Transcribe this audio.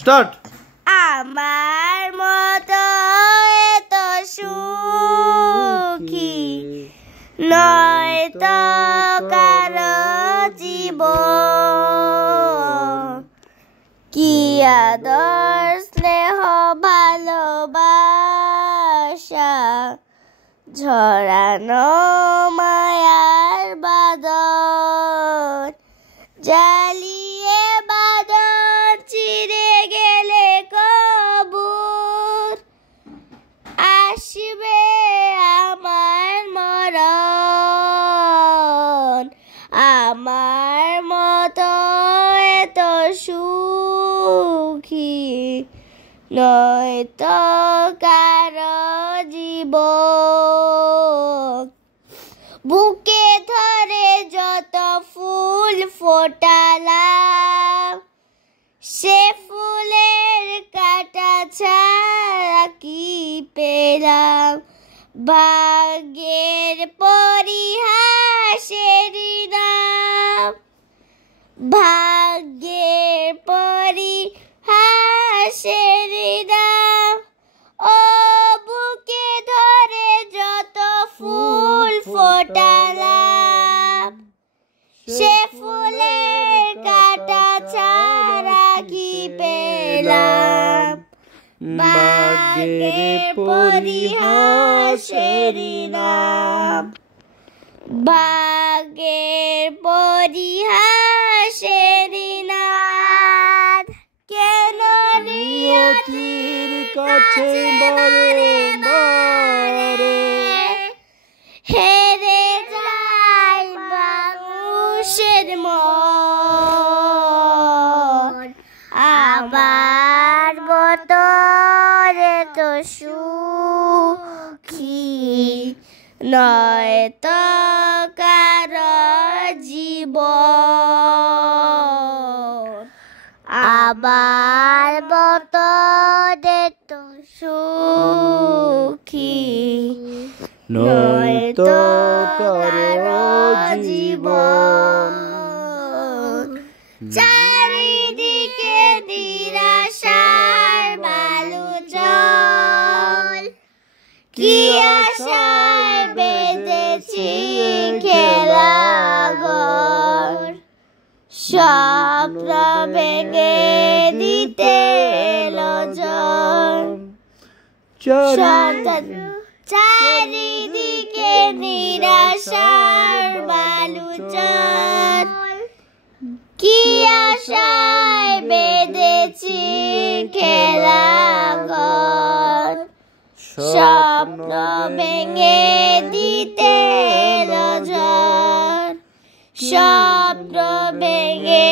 Start. আমার মতো এত সুখী নয় তো কারো জীবন, কি আদর স্নেহ ভালোবাসা ঝরানো মায়ার বাঁধন, জ্বালিয়ে বাঁধন চিরে গেলে কবুর, আসবে আমার মরণ। আমার মতো এত সুখী নয় তো কারো জীবন, বুকে ধরে যত ফুল ফোটালাম সে ফুলের কাঁটা ছাড়া কি পেলাম, ভাগ্যের পরিহাসের নাম, ভাগ্যের পরিহাসের নাম। ও বুকে ধরে যত ফুল ফোটালাম সে ফুলের কাঁটা ছাড়া কি পেলাম, ভাগ্যের পরিহাসের নাম, ভাগ্যের পরিহাসের নাম। কেন নিয়তির কাছে বারে বারে হেরে যায় মানুষের মন, আমার মতো তো সুখী নয় তো কারো জীবন, আমার মতো তো সুখী নয় তো কারো জীবন। চারিদিকে নিরাশার বালুচর, কি আশায় বেঁধেছি খেলাঘর, স্বপ্ন ভেঙে দিতে এলো ঝড়। চারিদিকে নিরাশার বালুচর, কি আশায় বেঁধেছি খেলাঘর, স্বপ্ন ভেঙে দিতে এলো ঝড়, স্বপ্ন ভেঙে